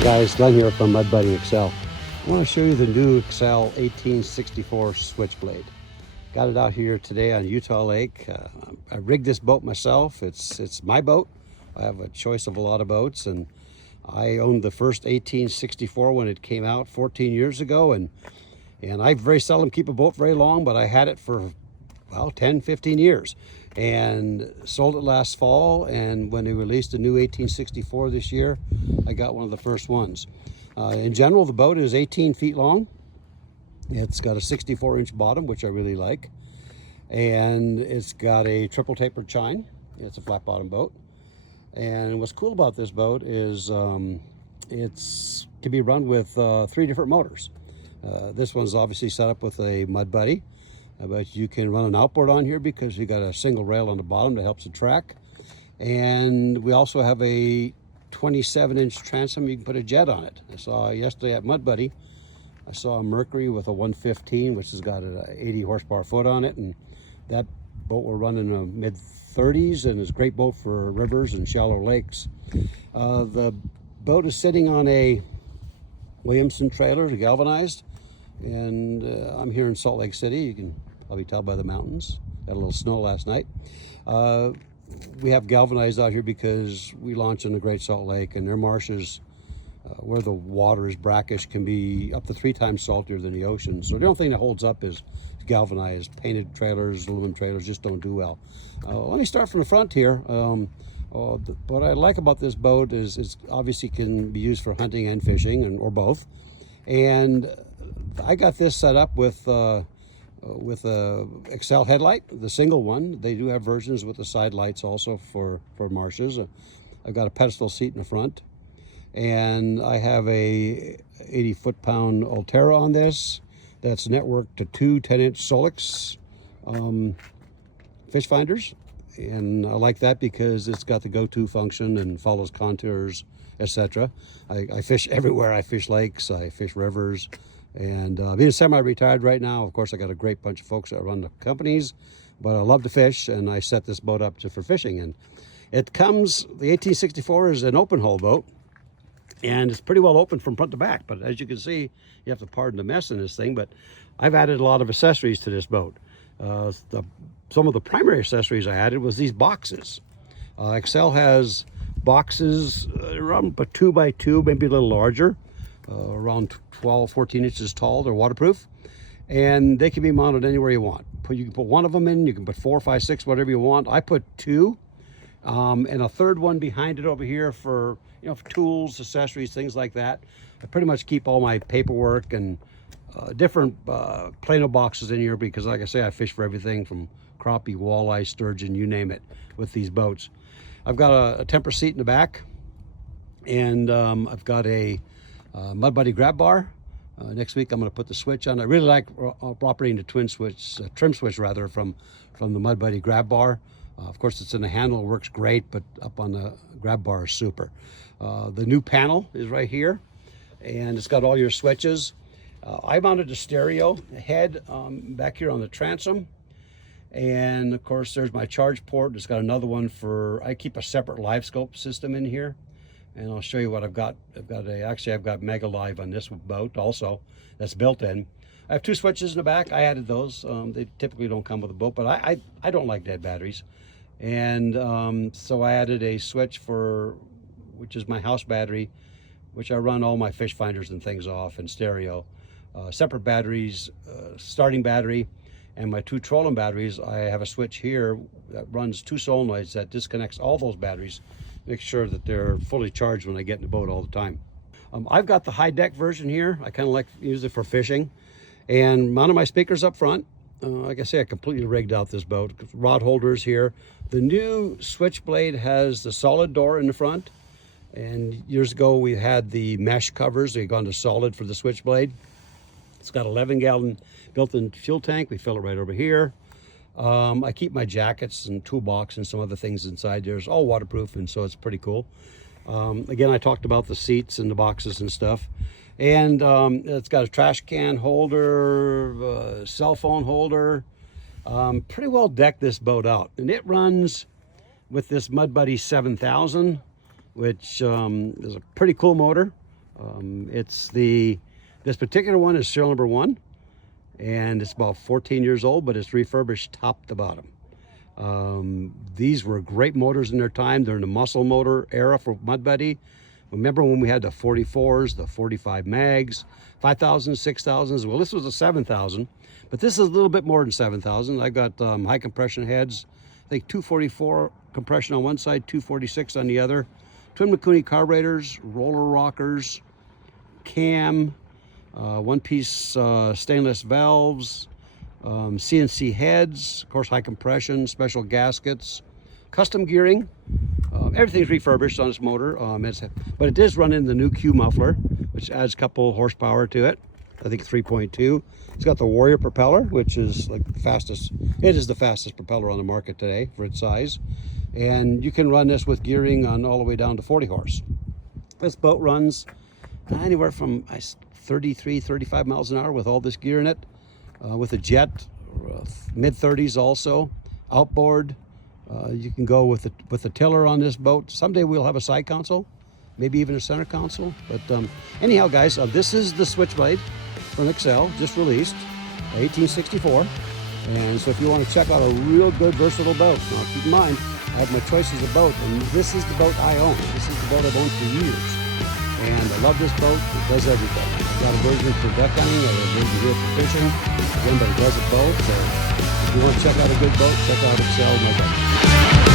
Hi guys, Glenn here from Mud Buddy Excel. I want to show you the new Excel 1864 Switchblade. Got it out here today on Utah Lake. I rigged this boat myself. It's my boat. I have a choice of a lot of boats, and I owned the first 1864 when it came out 14 years ago, and I very seldom keep a boat very long, but I had it for, well, 10, 15 years and sold it last fall. And when they released a new 1864 this year, I got one of the first ones. In general, the boat is 18 feet long. It's got a 64-inch bottom, which I really like. And it's got a triple tapered chine. It's a flat bottom boat. And what's cool about this boat is it's can be run with 3 different motors. This one's obviously set up with a Mud Buddy, but you can run an outboard on here because you got a single rail on the bottom that helps the track. And we also have a 27-inch transom. You can put a jet on it. I saw yesterday at Mud Buddy, I saw a Mercury with a 115, which has got an 80 horsepower foot on it, and that boat will run in the mid-30s and is a great boat for rivers and shallow lakes. The boat is sitting on a Williamson trailer, galvanized, and I'm here in Salt Lake City. You can probably tell by the mountains. Got a little snow last night. We have galvanized out here because we launch in the Great Salt Lake, and their marshes, where the water is brackish, can be up to 3 times saltier than the ocean. So the only thing that holds up is galvanized. Painted trailers, aluminum trailers just don't do well. Let me start from the front here. What I like about this boat is it obviously can be used for hunting and fishing, or both. And I got this set up with a Excel headlight, the single one. They do have versions with the side lights also for marshes. I've got a pedestal seat in the front, and I have a 80 foot-pound Ulterra on this that's networked to 2 10-inch Solix fish finders. And I like that because it's got the go-to function and follows contours, etc. I fish everywhere. I fish lakes, I fish rivers, and being semi-retired right now, of course, I got a great bunch of folks that run the companies, but I love to fish, and I set this boat up for fishing. And it comes, the 1864 is an open hull boat, and it's pretty well open from front to back. But as you can see, you have to pardon the mess in this thing, but I've added a lot of accessories to this boat. Some of the primary accessories I added was these boxes. Excel has boxes around 2 by 2, maybe a little larger, around 12, 14 inches tall. They're waterproof, and they can be mounted anywhere you want. You can put one of them in, you can put 4, 5, 6, whatever you want. I put 2, and a third one behind it over here for, for tools, accessories, things like that. I pretty much keep all my paperwork and different Plano boxes in here because, like I say, I fish for everything from crappie, walleye, sturgeon, you name it, with these boats. I've got a temper seat in the back, and I've got a Mud Buddy grab bar. Next week I'm going to put the switch on. I really like operating the trim switch rather, from the Mud Buddy grab bar. Of course, it's in the handle, it works great, but up on the grab bar is super. The new panel is right here, and it's got all your switches. I mounted a stereo head back here on the transom, and of course there's my charge port. It's got another one for, I keep a separate live scope system in here, and I'll show you what I've got. I've got Mega Live on this boat also, that's built in. I have 2 switches in the back. I added those. They typically don't come with a boat, but I don't like dead batteries, and so I added a switch which is my house battery, which I run all my fish finders and things off, and stereo. Separate batteries, starting battery, and my 2 trolling batteries. I have a switch here that runs 2 solenoids that disconnects all those batteries, make sure that they're fully charged when I get in the boat all the time. I've got the high deck version here. I kind of like to use it for fishing, and mounted my speakers up front. Like I say, I completely rigged out this boat. Rod holders here. The new Switchblade has the solid door in the front, and years ago we had the mesh covers. They've gone to solid for the Switchblade. It's got 11-gallon built-in fuel tank. We fill it right over here. I keep my jackets and toolbox and some other things inside there. It's all waterproof, and so it's pretty cool. Again, I talked about the seats and the boxes and stuff. And it's got a trash can holder, cell phone holder. Pretty well decked this boat out. And it runs with this Mud Buddy 7000, which is a pretty cool motor. This particular one is serial number 1, and it's about 14 years old, but it's refurbished top to bottom. These were great motors in their time. They're in the muscle motor era for Mud Buddy. Remember when we had the 44s, the 45 mags, 5,000, 6,000s? Well, this was a 7,000, but this is a little bit more than 7,000. I've got high compression heads, I think 244 compression on one side, 246 on the other. Twin Mikuni carburetors, roller rockers, cam, one-piece stainless valves, CNC heads, of course high compression, special gaskets, custom gearing. Everything's refurbished on this motor, but it does run in the new Q muffler, which adds a couple horsepower to it. I think 3.2. It's got the Warrior propeller, which is like the fastest. It is the fastest propeller on the market today for its size, and you can run this with gearing on all the way down to 40 horse. This boat runs anywhere from 33, 35 miles an hour with all this gear in it, with a jet, mid-30s also, outboard. You can go with the tiller on this boat. Someday we'll have a side console, maybe even a center console. But anyhow, guys, this is the Switchblade from Excel, just released, 1864. And so if you want to check out a real good, versatile boat, now keep in mind, I have my choices of boat, and this is the boat I own. This is the boat I've owned for years. And I love this boat. It does everything. I've got a version for deck hunting, I have a version here for fishing. Again, but it does it both. So if you want to check out a good boat, check out Excel, my boat.